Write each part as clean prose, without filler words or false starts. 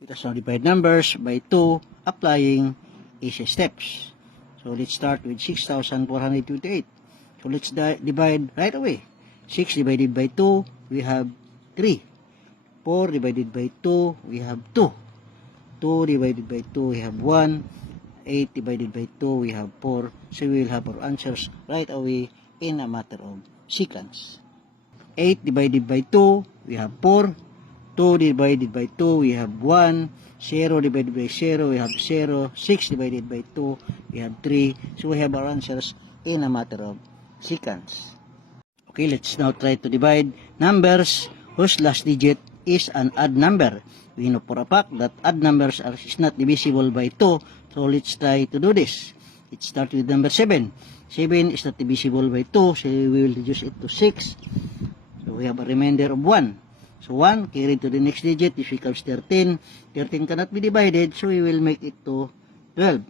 Let us now divide numbers by 2, applying easy steps. So let's start with 6,428. So let's divide right away. 6 divided by 2, we have 3. 4 divided by 2, we have 2. 2 divided by 2, we have 1. 8 divided by 2, we have 4. So we will have our answers right away in a matter of seconds. 8 divided by 2, we have 4. 2 divided by 2, we have 1. 0 divided by 0, we have 0. 6 divided by 2, we have 3. So we have our answers in a matter of seconds. Okay, let's now try to divide numbers whose last digit is an odd number. We know for a fact that odd numbers is not divisible by 2. So let's try to do this. Let's start with number 7. 7 is not divisible by 2, so we will reduce it to 6. So we have a remainder of 1. So 1 carried to the next digit, this becomes 13. 13 cannot be divided, so we will make it to 12. So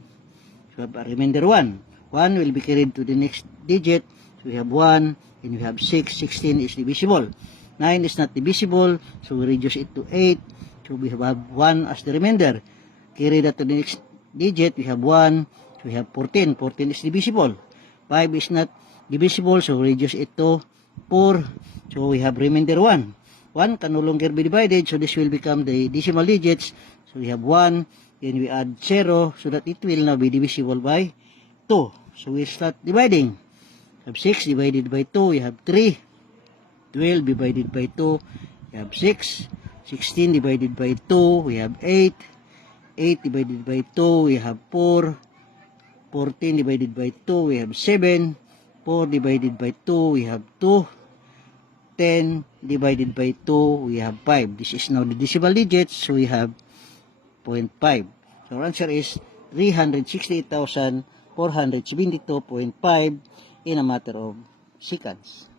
we have a remainder 1. 1 will be carried to the next digit, so we have 1, and we have 6. 16 is divisible. 9 is not divisible, so we reduce it to 8. So we have 1 as the remainder. Carry that to the next digit, we have 1, so we have 14. 14 is divisible. 5 is not divisible, so we reduce it to 4. So we have remainder 1. 1 can no longer be divided, so this will become the decimal digits. So we have 1, then we add 0, so that it will now be divisible by 2. So we start dividing. We have 6 divided by 2, we have 3. 12 divided by 2, we have 6. 16 divided by 2, we have 8. 8 divided by 2, we have 4. 14 divided by 2, we have 7. 4 divided by 2, we have 2. 10 divided by 2, we have 5. This is now the decimal digits, so we have 0.5. So our answer is 368,472.5 in a matter of seconds.